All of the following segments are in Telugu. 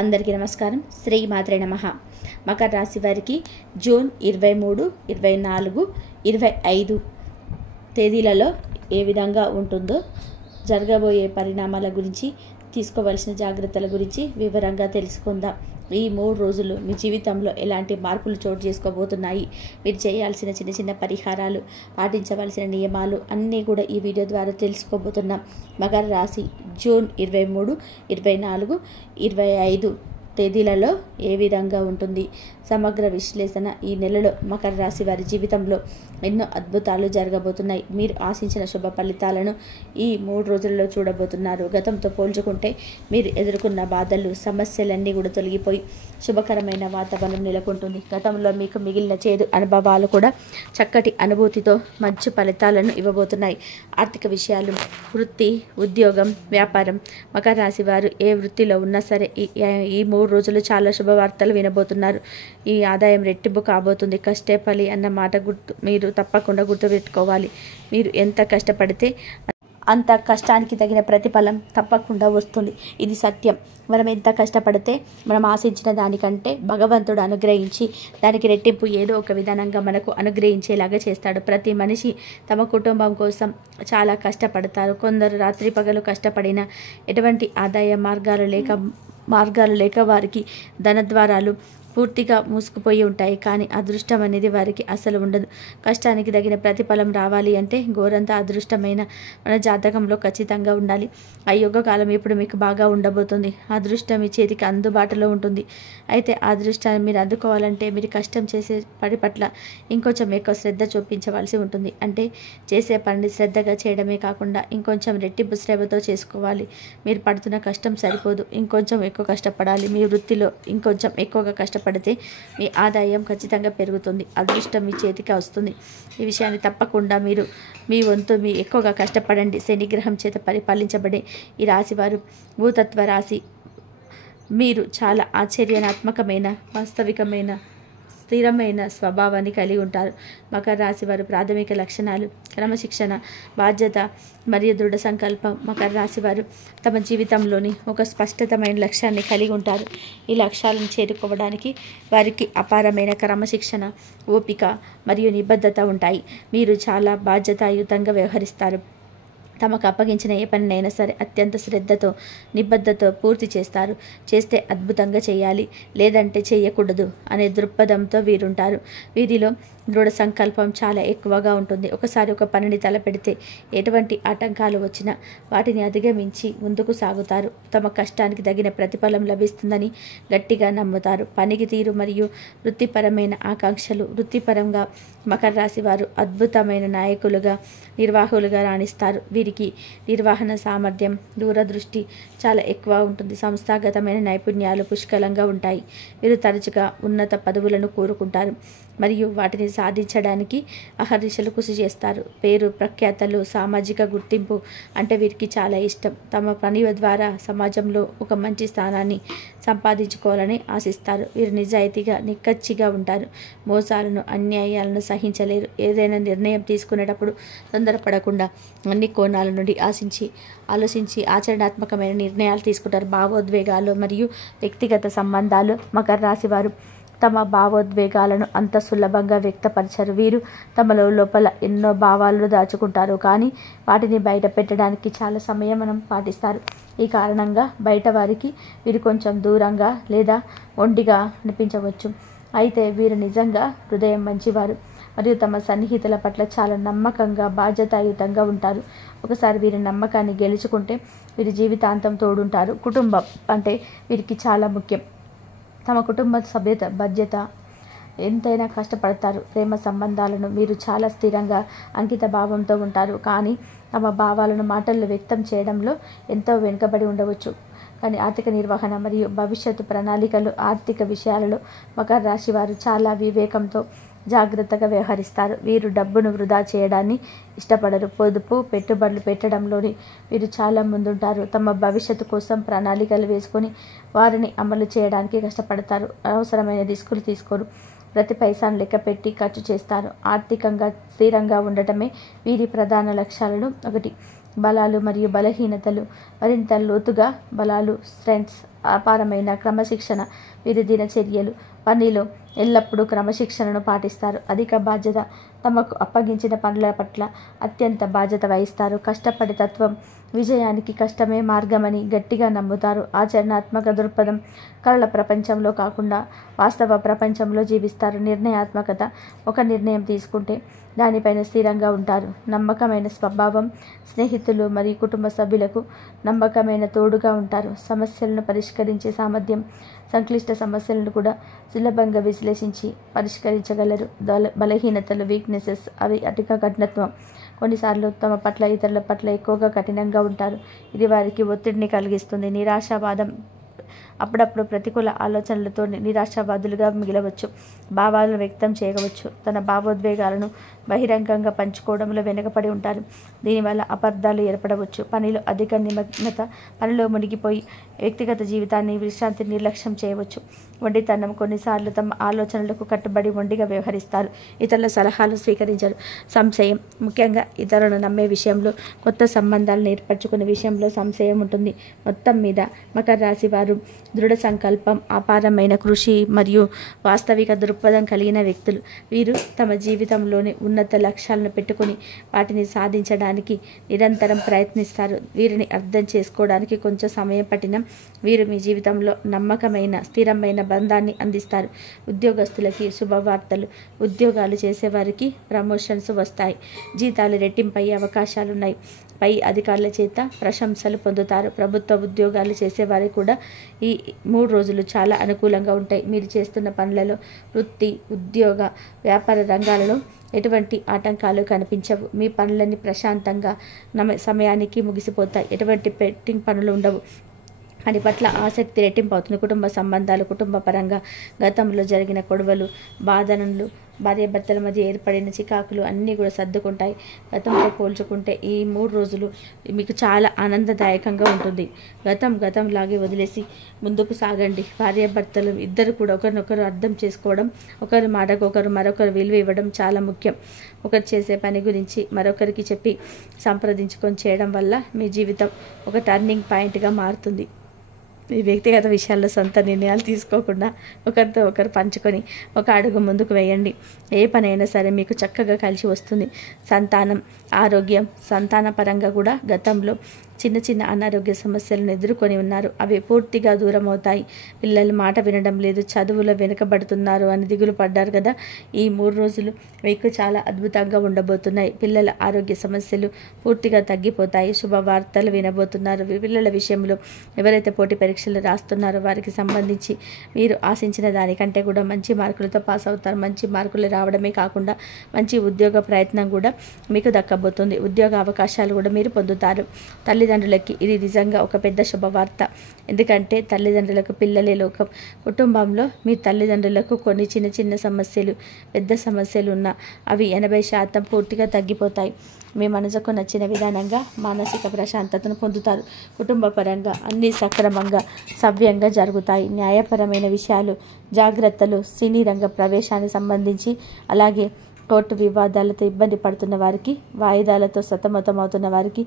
అందరికీ నమస్కారం. శ్రీ మాత్రే నమః. మకర రాశి వారికి జూన్ 23, 24, 25 తేదీలలో ఏ విధంగా ఉంటుందో, జరగబోయే పరిణామాల గురించి, తీసుకోవలసిన జాగ్రత్తల గురించి వివరంగా తెలుసుకుందాం. ఈ 3 రోజులు మీ జీవితంలో ఎలాంటి మార్పులు చోటు చేసుకోబోతున్నాయి, మీరు చేయాల్సిన చిన్న చిన్న పరిహారాలు, పాటించవలసిన నియమాలు అన్నీ కూడా ఈ వీడియో ద్వారా తెలుసుకోబోతున్నాం. మకర రాశి జూన్ 23, 24, 25 తేదీలలో ఏ విధంగా ఉంటుంది, సమగ్ర విశ్లేషణ. ఈ నెలలో మకర రాశి వారి జీవితంలో ఎన్నో అద్భుతాలు జరగబోతున్నాయి. మీరు ఆశించిన శుభ ఫలితాలను ఈ 3 రోజుల్లో చూడబోతున్నారు. గతంతో పోల్చుకుంటే మీరు ఎదుర్కొన్న బాధలు, సమస్యలన్నీ కూడా తొలగిపోయి శుభకరమైన వాతావరణం నెలకొంటుంది. గతంలో మీకు మిగిలిన చేదు అనుభవాలు కూడా చక్కటి అనుభూతితో మంచి ఫలితాలను ఇవ్వబోతున్నాయి. ఆర్థిక విషయాలు, వృత్తి, ఉద్యోగం, వ్యాపారం, మకర రాశి వారు ఏ వృత్తిలో ఉన్నా సరే ఈ 3 రోజులు చాలా శుభవార్తలు వినబోతున్నారు. ఈ ఆదాయం రెట్టింపు కాబోతుంది. కష్టే ఫలి అన్న మాట మీరు తప్పకుండా గుర్తుపెట్టుకోవాలి. మీరు ఎంత కష్టపడితే అంత కష్టానికి తగిన ప్రతిఫలం తప్పకుండా వస్తుంది. ఇది సత్యం. మనం ఎంత కష్టపడితే మనం ఆశించిన దానికంటే భగవంతుడు అనుగ్రహించి దానికి రెట్టింపు ఏదో ఒక విధానంగా మనకు అనుగ్రహించేలాగా చేస్తాడు. ప్రతి మనిషి తమ కుటుంబం కోసం చాలా కష్టపడతారు. కొందరు రాత్రి పగలు కష్టపడిన ఎటువంటి ఆదాయ మార్గాలు లేక వారికి ధనద్వారాలు పూర్తిగా మూసుకుపోయి ఉంటాయి. కానీ అదృష్టం అనేది వారికి అసలు ఉండదు. కష్టానికి తగిన ప్రతిఫలం రావాలి అంటే ఘోరంత అదృష్టమైన మన జాతకంలో ఖచ్చితంగా ఉండాలి. ఆ యోగ కాలం ఇప్పుడు మీకు బాగా ఉండబోతుంది. అదృష్టం మీ చేతికి అందుబాటులో ఉంటుంది. అయితే ఆ అదృష్టాన్ని మీరు అందుకోవాలంటే మీరు కష్టం చేసే పని పట్ల ఇంకొంచెం ఎక్కువ శ్రద్ధ చూపించవలసి ఉంటుంది. అంటే చేసే పనిని శ్రద్ధగా చేయడమే కాకుండా ఇంకొంచెం రెట్టింపు శ్రమతో చేసుకోవాలి. మీరు పడుతున్న కష్టం సరిపోదు, ఇంకొంచెం ఎక్కువ కష్టపడాలి. మీ వృత్తిలో ఇంకొంచెం ఎక్కువగా కష్టపడితే మీ ఆదాయం ఖచ్చితంగా పెరుగుతుంది. అదృష్టం మీ చేతికి వస్తుంది. ఈ విషయాన్ని తప్పకుండా మీరు మీ వంతు ఎక్కువగా కష్టపడండి. శనిగ్రహం చేత పరిపాలించబడే ఈ రాశివారు భూతత్వ రాశి. మీరు చాలా ఆశ్చర్యాత్మకమైన, వాస్తవికమైన, స్థిరమైన స్వభావాన్ని కలిగి ఉంటారు. మకర రాశి వారు ప్రాథమిక లక్షణాలు క్రమశిక్షణ, బాధ్యత మరియు దృఢ సంకల్పం. మకర రాశి వారు తమ జీవితంలోని ఒక స్పష్టతమైన లక్ష్యాన్ని కలిగి ఉంటారు. ఈ లక్ష్యాలను చేరుకోవడానికి వారికి అపారమైన క్రమశిక్షణ, ఓపిక మరియు నిబద్ధత ఉంటాయి. మీరు చాలా బాధ్యతాయుతంగా వ్యవహరిస్తారు. తమకు అప్పగించిన ఏ పనినైనా సరే అత్యంత శ్రద్ధతో, నిబద్ధతో పూర్తి చేస్తారు. చేస్తే అద్భుతంగా చేయాలి, లేదంటే చేయకూడదు అనే దృక్పథంతో వీరుంటారు. వీరిలో దృఢ సంకల్పం చాలా ఎక్కువగా ఉంటుంది. ఒకసారి ఒక పనిని తలపెడితే ఎటువంటి ఆటంకాలు వచ్చినా వాటిని అధిగమించి ముందుకు సాగుతారు. తమ కష్టానికి తగిన ప్రతిఫలం లభిస్తుందని గట్టిగా నమ్ముతారు. పనికి తీరు మరియు వృత్తిపరమైన ఆకాంక్షలు. వృత్తిపరంగా మకర రాశి వారు అద్భుతమైన నాయకులుగా, నిర్వాహకులుగా రాణిస్తారు. వీరికి నిర్వహణ సామర్థ్యం, దూరదృష్టి చాలా ఎక్కువ ఉంటుంది. సంస్థాగతమైన నైపుణ్యాలు పుష్కలంగా ఉంటాయి. వీరు తరచుగా ఉన్నత పదవులను కోరుకుంటారు మరియు వాటిని సాధించడానికి అహర్నిశలు కృషి చేస్తారు. పేరు ప్రఖ్యాతలు, సామాజిక గుర్తింపు అంటే వీరికి చాలా ఇష్టం. తమ పని ద్వారా సమాజంలో ఒక మంచి స్థానాన్ని సంపాదించుకోవాలని ఆశిస్తారు. వీరు నిజాయితీగా, నిక్కచ్చిగా ఉంటారు. మోసాలను, అన్యాయాలను సహించలేరు. ఏదైనా నిర్ణయం తీసుకునేటప్పుడు తొందరపడకుండా అన్ని కోణాల నుండి ఆలోచించి ఆచరణాత్మకమైన నిర్ణయాలు తీసుకుంటారు. భావోద్వేగాలు మరియు వ్యక్తిగత సంబంధాలు. మకర రాశి వారు తమ భావోద్వేగాలను అంత సులభంగా వ్యక్తపరచరు. వీరు తమలో లోపల ఎన్నో భావాలను దాచుకుంటారు, కానీ వాటిని బయట పెట్టడానికి చాలా సమయం పాటిస్తారు. ఈ కారణంగా బయట వారికి వీరు కొంచెం దూరంగా లేదా మొండిగా అనిపించవచ్చు. అయితే వీరు నిజంగా హృదయం మంచివారు మరియు తమ సన్నిహితుల పట్ల చాలా నమ్మకంగా, బాధ్యతాయుతంగా ఉంటారు. ఒకసారి వీరి నమ్మకాన్ని గెలుచుకుంటే వీరి జీవితాంతం తోడుంటారు. కుటుంబం అంటే వీరికి చాలా ముఖ్యం. తమ కుటుంబ సభ్యత బాధ్యత ఎంతైనా కష్టపడతారు. ప్రేమ సంబంధాలను వీరు చాలా స్థిరంగా, అంకిత భావంతో ఉంటారు. కానీ తమ భావాలను మాటల్లో వ్యక్తం చేయడంలో ఎంతో వెనుకబడి ఉండవచ్చు. కానీ ఆర్థిక నిర్వహణ మరియు భవిష్యత్తు ప్రణాళికలు, ఆర్థిక విషయాలలో మకర రాశి వారు చాలా వివేకంతో, జాగ్రత్తగా వ్యవహరిస్తారు. వీరు డబ్బును వృధా చేయడాన్ని ఇష్టపడరు. పొదుపు, పెట్టుబడులు పెట్టడంలోని వీరు చాలా ముందుంటారు. తమ భవిష్యత్తు కోసం ప్రణాళికలు వేసుకొని వారిని అమలు చేయడానికి కష్టపడతారు. అవసరమైన రిస్కులు తీసుకోరు. ప్రతి పైసాను లెక్కపెట్టి ఖర్చు చేస్తారు. ఆర్థికంగా స్థిరంగా ఉండటమే వీరి ప్రధాన లక్ష్యాలలో ఒకటి. బలాలు మరియు బలహీనతలు. మరింత లోతుగా బలాలు, స్ట్రెంగ్స్ అపారమైన క్రమశిక్షణ వీరి దినచర్యలు. పనిలో ఎల్లప్పుడూ క్రమశిక్షణను పాటిస్తారు. అధిక బాధ్యత. తమకు అప్పగించిన పనుల పట్ల అత్యంత బాధ్యత వహిస్తారు. కష్టపడే తత్వం. విజయానికి కష్టమే మార్గమని గట్టిగా నమ్ముతారు. ఆచరణాత్మక దృక్పథం. కళల ప్రపంచంలో కాకుండా వాస్తవ ప్రపంచంలో జీవిస్తారు. నిర్ణయాత్మకత. ఒక నిర్ణయం తీసుకుంటే దానిపైన స్థిరంగా ఉంటారు. నమ్మకమైన స్వభావం. స్నేహితులు మరియు కుటుంబ సభ్యులకు నమ్మకమైన తోడుగా ఉంటారు. సమస్యలను పరిష్కరించే సామర్థ్యం. సంక్లిష్ట సమస్యలను కూడా సులభంగా విశ్లేషించి పరిష్కరించగలరు. బలహీనతలు, వీక్నెసెస్. అవి అధిక కఠినత్వం. కొన్నిసార్లు తమ పట్ల ఇతరుల పట్ల ఎక్కువగా కఠినంగా ఉంటారు. ఇది వారికి ఒత్తిడిని కలిగిస్తుంది. నిరాశావాదం. అప్పుడప్పుడు ప్రతికూల ఆలోచనలతో నిరాశావాదులుగా మిగలవచ్చు. భావాలను వ్యక్తం చేయవచ్చు. తన భావోద్వేగాలను బహిరంగంగా పంచుకోవడంలో వెనుకపడి ఉంటారు. దీనివల్ల అపార్థాలు ఏర్పడవచ్చు. పనిలో అధిక నిమగ్నత. పనిలో మునిగిపోయి వ్యక్తిగత జీవితాన్ని, విశ్రాంతిని నిర్లక్ష్యం చేయవచ్చు. ఒంటితనం. కొన్నిసార్లు తమ ఆలోచనలకు కట్టుబడి మొండిగా వ్యవహరిస్తారు. ఇతరుల సలహాలు స్వీకరించరు. సంశయం. ముఖ్యంగా ఇతరులను నమ్మే విషయంలో, కొత్త సంబంధాలను ఏర్పరచుకునే విషయంలో సంశయం ఉంటుంది. మొత్తం మీద మకర రాశి వారు దృఢ సంకల్పం, అపారమైన కృషి మరియు వాస్తవిక దృక్పథం కలిగిన వ్యక్తులు. వీరు తమ జీవితంలోని ఉన్నత లక్ష్యాలను పెట్టుకుని వాటిని సాధించడానికి నిరంతరం ప్రయత్నిస్తారు. వీరిని అర్థం చేసుకోవడానికి కొంచెం సమయం పట్టినా వీరు మీ జీవితంలో నమ్మకమైన, స్థిరమైన బంధాన్ని అందిస్తారు. ఉద్యోగస్తులకి శుభవార్తలు. ఉద్యోగాలు చేసేవారికి ప్రమోషన్స్ వస్తాయి. జీతాలు రెట్టింపయ్యే అవకాశాలున్నాయి. పై అధికారుల చేత ప్రశంసలు పొందుతారు. ప్రభుత్వ ఉద్యోగాలు చేసేవారికి కూడా ఈ 3 రోజులు చాలా అనుకూలంగా ఉంటాయి. మీరు చేస్తున్న పనులలో, వృత్తి, ఉద్యోగ, వ్యాపార రంగాలలో ఎటువంటి ఆటంకాలు కనిపించవు. మీ పనులన్నీ ప్రశాంతంగా సమయానికి ముగిసిపోతాయి. ఎటువంటి పెండింగ్ పనులు ఉండవు. పని పట్ల ఆసక్తి రెట్టింపు అవుతుంది. కుటుంబ సంబంధాలు. కుటుంబ పరంగా గతంలో జరిగిన గొడవలు, బాధనలు, భార్యాభర్తల మధ్య ఏర్పడిన చికాకులు అన్నీ కూడా సర్దుకుంటాయి. గతంతో పోల్చుకుంటే ఈ 3 రోజులు మీకు చాలా ఆనందదాయకంగా ఉంటుంది. గతంలాగే వదిలేసి ముందుకు సాగండి. భార్యాభర్తలు ఇద్దరు కూడా ఒకరినొకరు అర్థం చేసుకోవడం, ఒకరి మాటకు మరొకరు విలువ ఇవ్వడం చాలా ముఖ్యం. ఒకరు చేసే పని గురించి మరొకరికి చెప్పి సంప్రదించుకొని చేయడం వల్ల మీ జీవితం ఒక టర్నింగ్ పాయింట్గా మారుతుంది. ఈ వ్యక్తిగత విషయాల్లో సొంత నిర్ణయాలు తీసుకోకుండా ఒకరితో ఒకరు పంచుకొని ఒక అడుగు ముందుకు వేయండి. ఏ పనైనా సరే మీకు చక్కగా కలిసి వస్తుంది. సంతానం, ఆరోగ్యం. సంతాన పరంగా కూడా గతంలో చిన్న అనారోగ్య సమస్యలను ఎదుర్కొని ఉన్నారు. అవి పూర్తిగా దూరం అవుతాయి. పిల్లలు మాట వినడం లేదు, చదువులో వెనుకబడుతున్నారు అని దిగులు పడ్డారు కదా. ఈ 3 రోజులు మీకు చాలా అద్భుతంగా ఉండబోతున్నాయి. పిల్లల ఆరోగ్య సమస్యలు పూర్తిగా తగ్గిపోతాయి. శుభవార్తలు వినబోతున్నారు. పిల్లల విషయంలో ఎవరైతే పోటీ పరీక్షలు రాస్తున్నారో వారికి సంబంధించి మీరు ఆశించిన దానికంటే కూడా మంచి మార్కులతో పాస్ అవుతారు. మంచి మార్కులు రావడమే కాకుండా మంచి ఉద్యోగ ప్రయత్నం కూడా మీకు దక్కబోతుంది. ఉద్యోగ అవకాశాలు కూడా మీరు పొందుతారు. తల్లిదండ్రులకి ఇది నిజంగా ఒక పెద్ద శుభవార్త. ఎందుకంటే తల్లిదండ్రులకు పిల్లలే లోకం. కుటుంబంలో మీ తల్లిదండ్రులకు కొన్ని చిన్న సమస్యలు, పెద్ద సమస్యలు ఉన్నా అవి 80% పూర్తిగా తగ్గిపోతాయి. మీ మనసుకు నచ్చిన విధానంగా మానసిక ప్రశాంతతను పొందుతారు. కుటుంబ పరంగా అన్నీ సక్రమంగా, సవ్యంగా జరుగుతాయి. న్యాయపరమైన విషయాలు, జాగ్రత్తలు. సినీ రంగ ప్రవేశానికి సంబంధించి, అలాగే కోర్టు వివాదాలతో ఇబ్బంది పడుతున్న వారికి, వాయిదాలతో సతమతమవుతున్న వారికి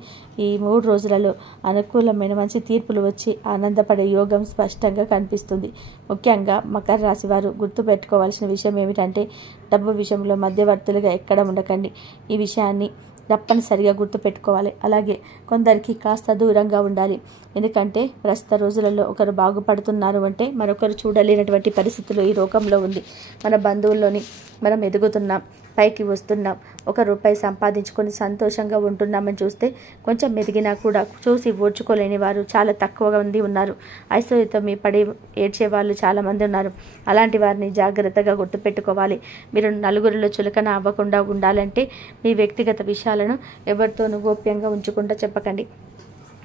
ఈ 3 రోజులలో అనుకూలమైన మంచి తీర్పులు వచ్చి ఆనందపడే యోగం స్పష్టంగా కనిపిస్తుంది. ముఖ్యంగా మకర రాశి వారు గుర్తుపెట్టుకోవాల్సిన విషయం ఏమిటంటే, డబ్బు విషయంలో మధ్యవర్తులుగా ఎక్కడ ఉండకండి. ఈ విషయాన్ని తప్పనిసరిగా గుర్తుపెట్టుకోవాలి. అలాగే కొందరికి కాస్త దూరంగా ఉండాలి. ఎందుకంటే ప్రస్తుత రోజులలో ఒకరు బాగుపడుతున్నారు అంటే మరొకరు చూడలేనటువంటి పరిస్థితులు ఈ లోకంలో ఉంది. మన బంధువుల్లోని మనం ఎదుగుతున్నాం, పైకి వస్తున్నాం, ₹1 సంపాదించుకొని సంతోషంగా ఉంటున్నామని చూస్తే కొంచెం ఎదిగినా కూడా చూసి ఓర్చుకోలేని వారు చాలా తక్కువగా మంది ఉన్నారు. ఐశ్వర్యతో మీ పడి ఏడ్చే వాళ్ళు చాలామంది ఉన్నారు. అలాంటి వారిని జాగ్రత్తగా గుర్తుపెట్టుకోవాలి. మీరు నలుగురిలో చులకన అవ్వకుండా ఉండాలంటే మీ వ్యక్తిగత విషయాలను ఎవరితోనూ గోప్యంగా ఉంచకుండా చెప్పకండి.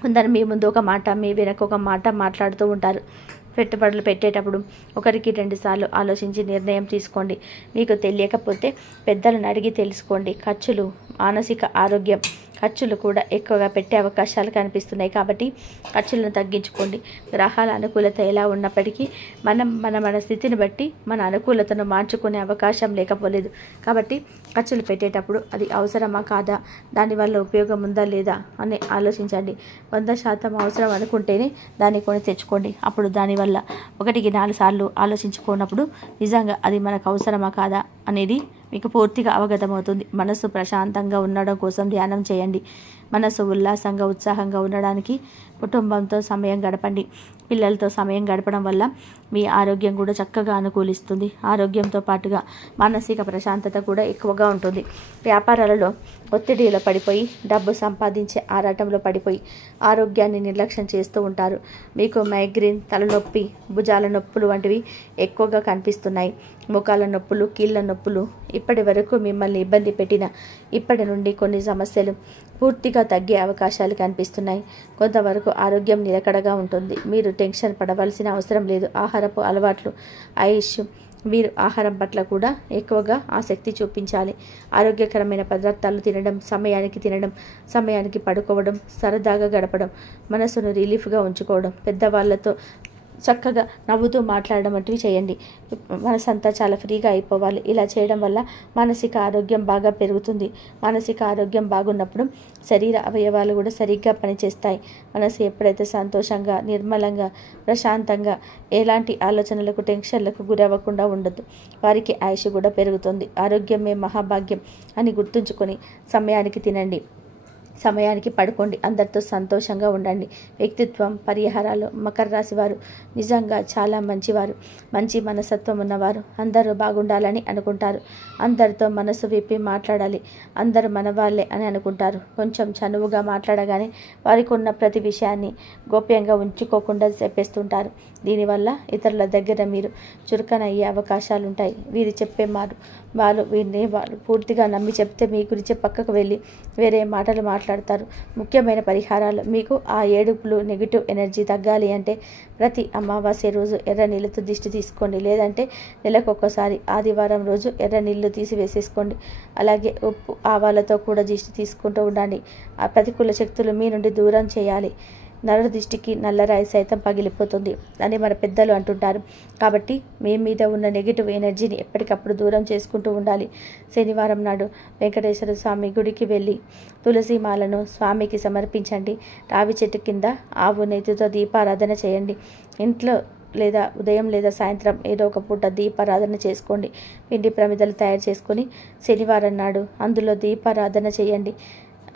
కొందరు మీ ముందు ఒక మాట, మీ వెనక ఒక మాట మాట్లాడుతూ ఉంటారు. పెట్టుబడులు పెట్టేటప్పుడు 1కి 2 సార్లు ఆలోచించి నిర్ణయం తీసుకోండి. మీకు తెలియకపోతే పెద్దలను అడిగి తెలుసుకోండి. ఖర్చులు, మానసిక ఆరోగ్యం. ఖర్చులు కూడా ఎక్కువగా పెట్టే అవకాశాలు కనిపిస్తున్నాయి. కాబట్టి ఖర్చులను తగ్గించుకోండి. గ్రహాల అనుకూలత ఎలా ఉన్నప్పటికీ మన స్థితిని బట్టి మన అనుకూలతను మార్చుకునే అవకాశం లేకపోలేదు. కాబట్టి ఖర్చులు పెట్టేటప్పుడు అది అవసరమా కాదా, దానివల్ల ఉపయోగం ఉందా లేదా అని ఆలోచించండి. 100% అవసరం అనుకుంటేనే దాన్ని కొని తెచ్చుకోండి. అప్పుడు దానివల్ల 1కి 4 సార్లు ఆలోచించుకున్నప్పుడు నిజంగా అది మనకు అవసరమా కాదా అనేది మీకు పూర్తిగా అవగతమవుతుంది. మనసు ప్రశాంతంగా ఉండడం కోసం ధ్యానం చేయండి. మనసు ఉల్లాసంగా ఉత్సాహంగా ఉండడానికి కుటుంబంతో సమయం గడపండి. పిల్లలతో సమయం గడపడం వల్ల మీ ఆరోగ్యం కూడా చక్కగా అనుకూలిస్తుంది. ఆరోగ్యంతో పాటుగా మానసిక ప్రశాంతత కూడా ఎక్కువగా ఉంటుంది. వ్యాపారాలలో ఒత్తిడిలో పడిపోయి డబ్బు సంపాదించే ఆరాటంలో పడిపోయి ఆరోగ్యాన్ని నిర్లక్ష్యం చేస్తూ ఉంటారు. మీకు మైగ్రేన్, తలనొప్పి, భుజాల నొప్పులు వంటివి ఎక్కువగా కనిపిస్తున్నాయి. మోకాళ్ళ నొప్పులు, కీళ్ళ నొప్పులు ఇప్పటి వరకు మిమ్మల్ని ఇబ్బంది పెట్టిన ఇప్పటి నుండి కొన్ని సమస్యలు పూర్తిగా తగ్గే అవకాశాలు కనిపిస్తున్నాయి. కొంతవరకు ఆరోగ్యం నిలకడగా ఉంటుంది. మీరు టెన్షన్ పడవలసిన అవసరం లేదు. ఆహారపు అలవాట్లు, ఆయుష్, మీరు ఆహారం పట్ల కూడా ఎక్కువగా ఆసక్తి చూపించాలి. ఆరోగ్యకరమైన పదార్థాలు తినడం, సమయానికి పడుకోవడం, సరదాగా గడపడం, మనసును రిలీఫ్గా ఉంచుకోవడం, పెద్దవాళ్ళతో చక్కగా నవ్వుతూ మాట్లాడడం వంటివి చేయండి. మనసంతా చాలా ఫ్రీగా అయిపోవాలి. ఇలా చేయడం వల్ల మానసిక ఆరోగ్యం బాగా పెరుగుతుంది. మానసిక ఆరోగ్యం బాగున్నప్పుడు శరీర అవయవాలు కూడా సరిగ్గా పనిచేస్తాయి. మనసు ఎప్పుడైతే సంతోషంగా, నిర్మలంగా, ప్రశాంతంగా, ఎలాంటి ఆలోచనలకు, టెన్షన్లకు గురవ్వకుండా ఉండదు, వారికి ఆయుష్ కూడా పెరుగుతుంది. ఆరోగ్యమే మహాభాగ్యం అని గుర్తుంచుకొని సమయానికి తినండి, సమయానికి పడుకోండి, అందరితో సంతోషంగా ఉండండి. వ్యక్తిత్వం, పరిహారాలు. మకర రాశి వారు నిజంగా చాలా మంచివారు, మంచి మనస్తత్వం ఉన్నవారు. అందరూ బాగుండాలని అనుకుంటారు. అందరితో మనసు విప్పి మాట్లాడాలి, అందరూ మన వాళ్ళే అని అనుకుంటారు. కొంచెం చనువుగా మాట్లాడగానే వారికి ఉన్న ప్రతి విషయాన్ని గోప్యంగా ఉంచుకోకుండా చెప్పేస్తుంటారు. దీనివల్ల ఇతరుల దగ్గర మీరు చురుకనయ్యే అవకాశాలు ఉంటాయి. వీరు చెప్పే వాళ్ళు పూర్తిగా నమ్మి చెప్తే మీ గురించి పక్కకు వెళ్ళి వేరే మాటలు మాట్లాడతారు. ముఖ్యమైన పరిహారాలు. మీకు ఆ ఏడుపులు, నెగిటివ్ ఎనర్జీ తగ్గాలి అంటే ప్రతి అమావాస్య రోజు ఎర్ర నీళ్ళతో దిష్టి తీసుకోండి. లేదంటే నెలకొకసారి ఆదివారం రోజు ఎర్ర నీళ్ళు తీసివేసేసుకోండి. అలాగే ఉప్పు, ఆవాలతో కూడా దిష్టి తీసుకుంటూ ఉండండి. ఆ ప్రతికూల శక్తులు మీ నుండి దూరం చేయాలి. నరుడి దృష్టికి నల్లరాయి సైతం పగిలిపోతుంది అని మన పెద్దలు అంటుంటారు. కాబట్టి మీ మీద ఉన్న నెగిటివ్ ఎనర్జీని ఎప్పటికప్పుడు దూరం చేసుకుంటూ ఉండాలి. శనివారం నాడు వెంకటేశ్వర స్వామి గుడికి వెళ్ళి తులసి మాలను స్వామికి సమర్పించండి. రావి చెట్టు కింద ఆవు నెయ్యితో దీపారాధన చేయండి. ఇంట్లో లేదా ఉదయం లేదా సాయంత్రం ఏదో ఒక పూట దీపారాధన చేసుకోండి. పిండి ప్రమిదలు తయారు చేసుకొని శనివారం నాడు అందులో దీపారాధన చేయండి.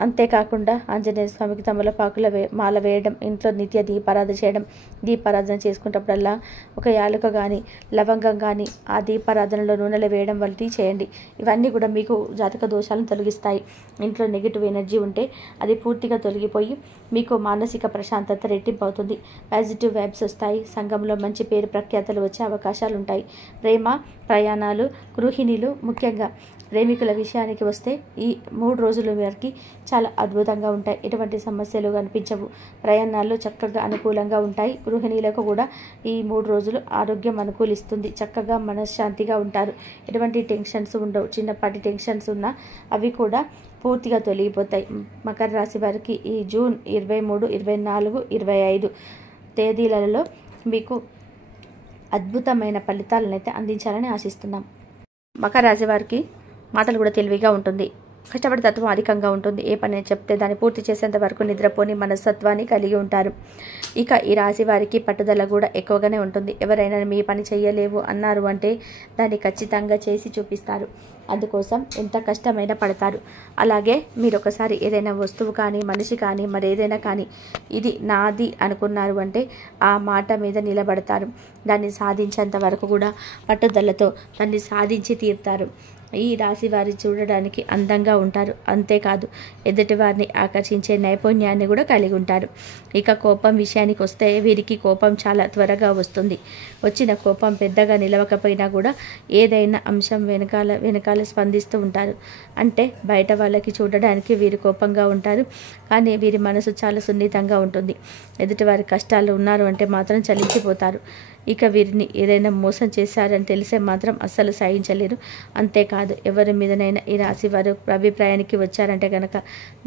అంతేకాకుండా ఆంజనేయ స్వామికి తమలపాకుల మాల వేయడం, ఇంట్లో నిత్య దీపారాధన చేయడం. దీపారాధన చేసుకున్నప్పుడల్లా ఒక యాలక కానీ, లవంగం కానీ ఆ దీపారాధనలో నూనెలు వేయడం వంటివి చేయండి. ఇవన్నీ కూడా మీకు జాతక దోషాలను తొలగిస్తాయి. ఇంట్లో నెగిటివ్ ఎనర్జీ ఉంటే అది పూర్తిగా తొలగిపోయి మీకు మానసిక ప్రశాంతత రెట్టింపు అవుతుంది. పాజిటివ్ వైబ్స్ వస్తాయి. సంఘంలో మంచి పేరు ప్రఖ్యాతలు వచ్చే అవకాశాలు ఉంటాయి. ప్రేమ, ప్రయాణాలు, గృహిణీలు, ముఖ్యంగా ప్రేమికుల విషయానికి వస్తే ఈ 3 రోజుల వరకు చాలా అద్భుతంగా ఉంటాయి. ఎటువంటి సమస్యలు కనిపించవు. ప్రయాణాలు చక్కగా అనుకూలంగా ఉంటాయి. గృహిణీలకు కూడా ఈ 3 రోజులు ఆరోగ్యం అనుకూలిస్తుంది. చక్కగా మనశ్శాంతిగా ఉంటారు. ఎటువంటి టెన్షన్స్ ఉండవు. చిన్నపాటి టెన్షన్స్ ఉన్నా అవి కూడా పూర్తిగా తొలగిపోతాయి. మకర రాశి వారికి ఈ జూన్ 23, 24, 25 తేదీలలో మీకు అద్భుతమైన ఫలితాలను అయితే అందించాలని ఆశిస్తున్నాం. మకర రాశి వారికి మాటలు కూడా తెలివిగా ఉంటుంది. కష్టపడి తత్వం అధికంగా ఉంటుంది. ఏ పని చెప్తే దాన్ని పూర్తి చేసేంత వరకు నిద్రపోని మనస్తత్వాన్ని కలిగి ఉంటారు. ఇక ఈ రాశి వారికి పట్టుదల కూడా ఎక్కువగానే ఉంటుంది. ఎవరైనా మీ పని చేయలేవు అన్నారు అంటే దాన్ని ఖచ్చితంగా చేసి చూపిస్తారు. అందుకోసం ఎంత కష్టమైనా పడతారు. అలాగే మీరు ఒకసారి ఏదైనా వస్తువు కానీ, మనిషి కానీ, మరేదైనా కానీ ఇది నాది అనుకున్నారు అంటే ఆ మాట మీద నిలబడతారు. దాన్ని సాధించేంత వరకు కూడా పట్టుదలతో దాన్ని సాధించి తీరుతారు. ఈ రాశి వారి చూడడానికి అందంగా ఉంటారు. అంతేకాదు ఎదుటి వారిని ఆకర్షించే నైపుణ్యాన్ని కూడా కలిగి ఉంటారు. ఇక కోపం విషయానికి వస్తే వీరికి కోపం చాలా త్వరగా వస్తుంది. వచ్చిన కోపం పెద్దగా నిలవకపోయినా కూడా ఏదైనా అంశం వెనకాల స్పందిస్తూ ఉంటారు. అంటే బయట వాళ్ళకి చూడడానికి వీరు కోపంగా ఉంటారు, కానీ వీరి మనసు చాలా సున్నితంగా ఉంటుంది. ఎదుటి వారి కష్టాలు ఉన్నారు అంటే మాత్రం చలించిపోతారు. ఇక వీరిని ఏదైనా మోసం చేశారని తెలిసే మాత్రం అస్సలు సహించలేరు. అంతేకాదు ఎవరి మీదనైనా ఈ రాశి వారు అభిప్రాయానికి వచ్చారంటే కనుక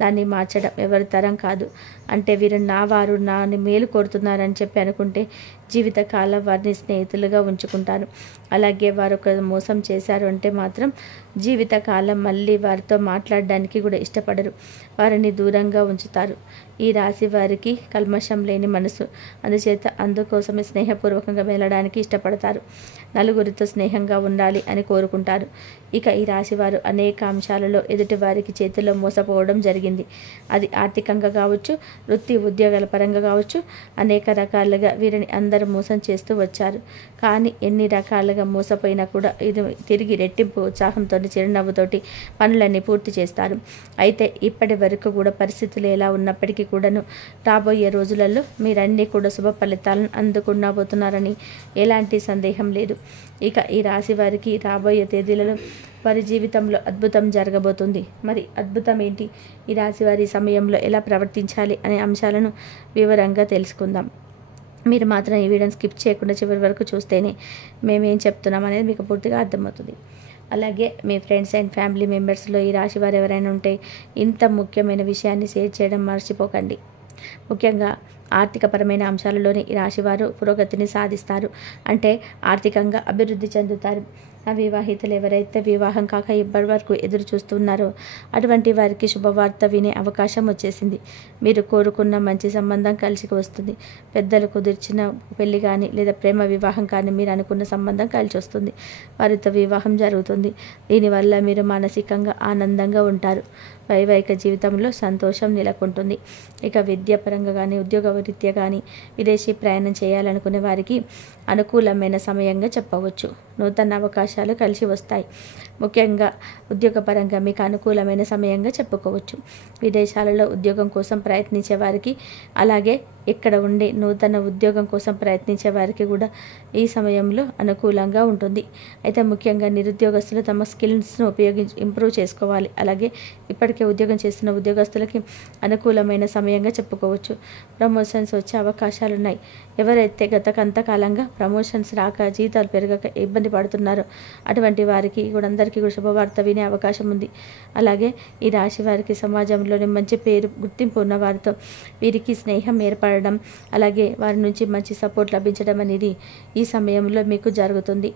దాన్ని మార్చడం ఎవరి తరం కాదు. అంటే వీరు నా వారు నా మేలు కోరుతున్నారని చెప్పి అనుకుంటే జీవితకాలం వారిని స్నేహితులుగా ఉంచుకుంటారు. అలాగే వారు ఒక మోసం చేశారు అంటే మాత్రం జీవితకాలం మళ్ళీ వారితో మాట్లాడడానికి కూడా ఇష్టపడరు, వారిని దూరంగా ఉంచుతారు. ఈ రాశి వారికి కల్మషం లేని మనసు, అందుకోసమే స్నేహపూర్వకంగా వెళ్ళడానికి ఇష్టపడతారు. నలుగురితో స్నేహంగా ఉండాలి అని కోరుకుంటారు. ఇక ఈ రాశి వారు అనేక అంశాలలో ఎదుటి వారికి చేతిలో మోసపోవడం జరిగింది. అది ఆర్థికంగా కావచ్చు, వృత్తి ఉద్యోగాల పరంగా కావచ్చు, అనేక రకాలుగా వీరిని అందరూ మోసం చేస్తూ వచ్చారు. కానీ ఎన్ని రకాలుగా మోసపోయినా కూడా ఇది తిరిగి రెట్టింపు ఉత్సాహంతో చిరునవ్వుతోటి పనులన్నీ పూర్తి చేస్తారు. అయితే ఇప్పటి వరకు కూడా పరిస్థితులు ఎలా ఉన్నప్పటికీ కూడాను రాబోయే రోజులలో మీరన్నీ కూడా శుభ ఫలితాలను అందుకునబోతున్నారని ఎలాంటి సందేహం లేదు. ఇక ఈ రాశి వారికి రాబోయే తేదీలలో వారి జీవితంలో అద్భుతం జరగబోతుంది. మరి అద్భుతం ఏంటి, ఈ రాశి వారి సమయంలో ఎలా ప్రవర్తించాలి అనే అంశాలను వివరంగా తెలుసుకుందాం. మీరు మాత్రం ఈ వీడియోని స్కిప్ చేయకుండా చివరి వరకు చూస్తేనే మేమేం చెప్తున్నాం అనేది మీకు పూర్తిగా అర్థమవుతుంది. అలాగే మీ ఫ్రెండ్స్ అండ్ ఫ్యామిలీ మెంబర్స్లో ఈ రాశి వారు ఎవరైనా ఉంటే ఇంత ముఖ్యమైన విషయాన్ని షేర్ చేయడం మర్చిపోకండి. ముఖ్యంగా ఆర్థికపరమైన అంశాలలోని ఈ రాశివారు పురోగతిని సాధిస్తారు. అంటే ఆర్థికంగా అభివృద్ధి చెందుతారు. అవివాహితులు ఎవరైతే వివాహం కాక ఇప్పటి వరకు ఎదురు చూస్తున్నారో అటువంటి వారికి శుభవార్త వినే అవకాశం వచ్చేసింది. మీరు కోరుకున్న మంచి సంబంధం కలిసి వస్తుంది. పెద్దలు కుదిర్చిన పెళ్లి కానీ లేదా ప్రేమ వివాహం కానీ మీరు అనుకున్న సంబంధం కలిసి వస్తుంది. వారితో వివాహం జరుగుతుంది. దీనివల్ల మీరు మానసికంగా ఆనందంగా ఉంటారు. వైవాహిక జీవితంలో సంతోషం నెలకొంటుంది. ఇక విద్యాపరంగా కానీ ఉద్యోగ రీత్యా కానీ విదేశీ ప్రయాణం చేయాలనుకునే వారికి అనుకూలమైన సమయంగా చెప్పవచ్చు. నూతన అవకాశాలు కలిసి వస్తాయి. ముఖ్యంగా ఉద్యోగపరంగా మీకు అనుకూలమైన సమయంగా చెప్పుకోవచ్చు. విదేశాలలో ఉద్యోగం కోసం ప్రయత్నించే వారికి, అలాగే ఇక్కడ ఉండి నూతన ఉద్యోగం కోసం ప్రయత్నించే వారికి కూడా ఈ సమయంలో అనుకూలంగా ఉంటుంది. అయితే ముఖ్యంగా నిరుద్యోగస్తులు తమ స్కిల్స్ను ఇంప్రూవ్ చేసుకోవాలి. అలాగే ఇప్పటికే ఉద్యోగం చేస్తున్న ఉద్యోగస్తులకి అనుకూలమైన సమయంగా చెప్పుకోవచ్చు. ప్రమోషన్స్ వచ్చే అవకాశాలు ఉన్నాయి. ఎవరైతే గత కొంతకాలంగా ప్రమోషన్స్ రాక జీతాలు పెరగక ఇబ్బంది పడుతున్నారో అటువంటి వారికి కూడా అందరికీ కూడా శుభవార్త వినే అవకాశం ఉంది. అలాగే ఈ రాశి వారికి సమాజంలోని మంచి పేరు గుర్తింపు ఉన్న వారితో వీరికి స్నేహం ఏర్పడడం, అలాగే వారి నుంచి మంచి సపోర్ట్ లభించడం అనేది ఈ సమయంలో మీకు జరుగుతుంది.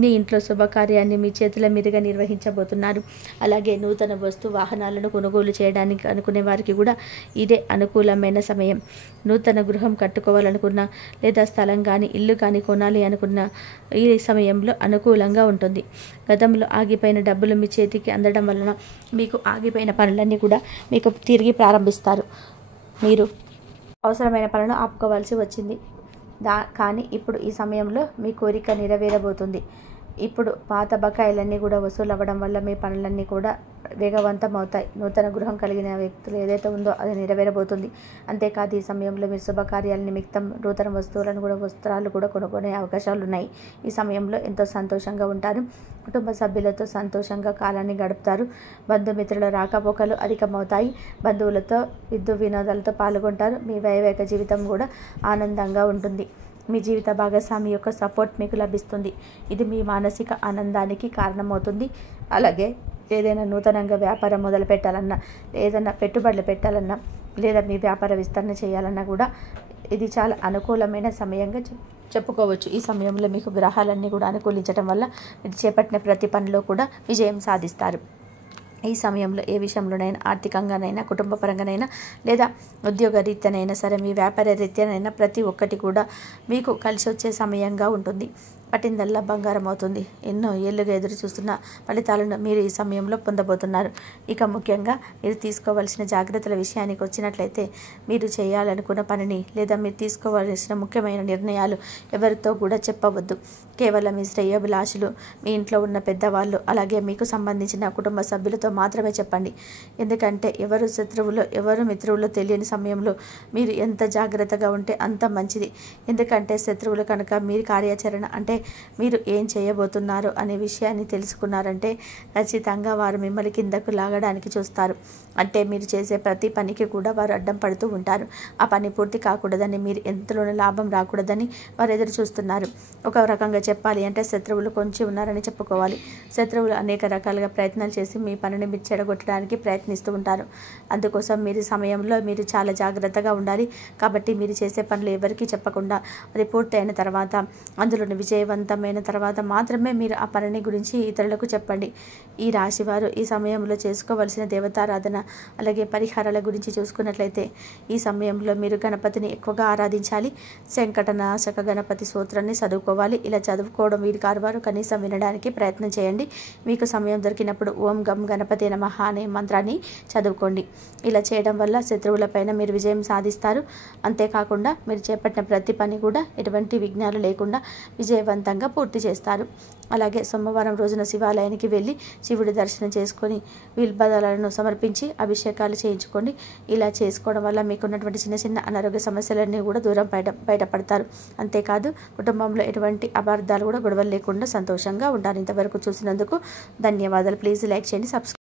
మీ ఇంట్లో శుభకార్యాన్ని మీ చేతుల మీదుగా నిర్వహించబోతున్నారు. అలాగే నూతన వాహనాలను కొనుగోలు చేయడానికి అనుకునే వారికి కూడా ఇదే అనుకూలమైన సమయం. నూతన గృహం కట్టుకోవాలనుకున్న లేదా స్థలం కానీ ఇల్లు కానీ కొనాలి అనుకున్న ఈ సమయంలో అనుకూలంగా ఉంటుంది. గతంలో ఆగిపోయిన డబ్బులు మీ చేతికి అందడం వలన మీకు ఆగిపోయిన పనులన్నీ కూడా మీకు తిరిగి ప్రారంభిస్తారు. మీరు అవసరమైన పనులను ఆపుకోవాల్సి వచ్చింది. కానీ ఇప్పుడు ఈ సమయంలో మీ కోరిక నెరవేరబోతుంది. ఇప్పుడు పాత బకాయిలన్నీ కూడా వసూలు అవ్వడం వల్ల మీ పనులన్నీ కూడా వేగవంతం అవుతాయి. నూతన గృహం కలిగిన వ్యక్తులు ఏదైతే ఉందో అది నెరవేరబోతుంది. అంతేకాదు ఈ సమయంలో మీరు శుభకార్యాల నిమిత్తం నూతన వస్త్రాలు కూడా కొనుక్కునే అవకాశాలు ఉన్నాయి. ఈ సమయంలో ఎంతో సంతోషంగా ఉంటారు. కుటుంబ సభ్యులతో సంతోషంగా కాలాన్ని గడుపుతారు. బంధుమిత్రుల రాకపోకలు అధికమవుతాయి. బంధువులతో వినోదాలతో పాల్గొంటారు. మీ వైవాహిక జీవితం కూడా ఆనందంగా ఉంటుంది. మీ జీవిత భాగస్వామి యొక్క సపోర్ట్ మీకు లభిస్తుంది. ఇది మీ మానసిక ఆనందానికి కారణమవుతుంది. అలాగే ఏదైనా నూతనంగా వ్యాపారం మొదలు పెట్టాలన్నా, ఏదైనా పెట్టుబడులు పెట్టాలన్నా, లేదా మీ వ్యాపార విస్తరణ చేయాలన్నా కూడా ఇది చాలా అనుకూలమైన సమయంగా చెప్పుకోవచ్చు. ఈ సమయంలో మీకు గ్రహాలన్నీ కూడా అనుకూలించడం వల్ల మీరు చేపట్టిన ప్రతి పనిలో కూడా విజయం సాధిస్తారు. ఈ సమయంలో ఏ విషయంలోనైనా, ఆర్థికంగానైనా, కుటుంబపరంగానైనా, లేదా ఉద్యోగ రీత్యానైనా సరే, మీ వ్యాపార రీత్యానైనా ప్రతి ఒక్కటి కూడా మీకు కలిసి వచ్చే సమయంగా ఉంటుంది. పట్టిందల్లా బంగారం అవుతుంది. ఎన్నో ఏళ్ళుగా ఎదురు చూస్తున్న ఫలితాలను మీరు ఈ సమయంలో పొందబోతున్నారు. ఇక ముఖ్యంగా మీరు తీసుకోవాల్సిన జాగ్రత్తల విషయానికి వచ్చినట్లయితే, మీరు చేయాలనుకున్న పనిని లేదా మీరు తీసుకోవాల్సిన ముఖ్యమైన నిర్ణయాలు ఎవరితో కూడా చెప్పవద్దు. కేవలం మీ శ్రేయోభిలాషులు, మీ ఇంట్లో ఉన్న పెద్దవాళ్ళు, అలాగే మీకు సంబంధించిన కుటుంబ సభ్యులతో మాత్రమే చెప్పండి. ఎందుకంటే ఎవరు శత్రువులో ఎవరు మిత్రువులో తెలియని సమయంలో మీరు ఎంత జాగ్రత్తగా ఉంటే అంత మంచిది. ఎందుకంటే శత్రువులు కనుక మీ కార్యాచరణ అంటే మీరు ఏం చేయబోతున్నారు అనే విషయాన్ని తెలుసుకున్నారంటే ఖచ్చితంగా వారు మిమ్మల్ని కిందకు లాగడానికి చూస్తారు. అంటే మీరు చేసే ప్రతి పనికి కూడా వారు అడ్డం పడుతూ ఉంటారు. ఆ పని పూర్తి కాకూడదని, మీరు ఎంతలోనూ లాభం రాకూడదని వారు ఎదురు చూస్తున్నారు. ఒక రకంగా చెప్పాలి అంటే శత్రువులు కొంచెం ఉన్నారని చెప్పుకోవాలి. శత్రువులు అనేక రకాలుగా ప్రయత్నాలు చేసి మీ పనిని మీరు చెడగొట్టడానికి ప్రయత్నిస్తూ ఉంటారు. అందుకోసం మీరు సమయంలో మీరు చాలా జాగ్రత్తగా ఉండాలి. కాబట్టి మీరు చేసే పనులు ఎవరికీ చెప్పకుండా అది పూర్తయిన తర్వాత, అందులోని విజయవంతమైన తర్వాత మాత్రమే మీరు ఆ పనిని గురించి ఇతరులకు చెప్పండి. ఈ రాశివారు ఈ సమయంలో చేసుకోవలసిన దేవతారాధన అలాగే పరిహారాల గురించి చూసుకున్నట్లయితే ఈ సమయంలో మీరు గణపతిని ఎక్కువగా ఆరాధించాలి. సంకటనాశక గణపతి స్తోత్రాన్ని చదువుకోవాలి. ఇలా చదువుకోవడం వీరు కారువారు కనీసం వినడానికి ప్రయత్నం చేయండి. మీకు సమయం దొరికినప్పుడు ఓం గం గణపతి నమః అనే మంత్రాన్ని చదువుకోండి. ఇలా చేయడం వల్ల శత్రువులపైన మీరు విజయం సాధిస్తారు. అంతేకాకుండా మీరు చేపట్టిన ప్రతి పని కూడా ఎటువంటి విఘ్నాలు లేకుండా విజయవంతంగా పూర్తి చేస్తారు. అలాగే సోమవారం రోజున శివాలయానికి వెళ్ళి శివుడి దర్శనం చేసుకొని బిల్వదళాలను సమర్పించి అభిషేకాలు చేయించుకోండి. ఇలా చేసుకోవడం వల్ల మీకున్నటువంటి చిన్న చిన్న అనారోగ్య సమస్యలన్నీ కూడా దూరం బయటపడతారు. అంతేకాదు కుటుంబంలో ఎటువంటి అపార్థాలు కూడా గొడవలు లేకుండా సంతోషంగా ఉంటారు. ఇంతవరకు చూసినందుకు ధన్యవాదాలు. ప్లీజ్ లైక్ చేయండి, సబ్స్క్రైబ్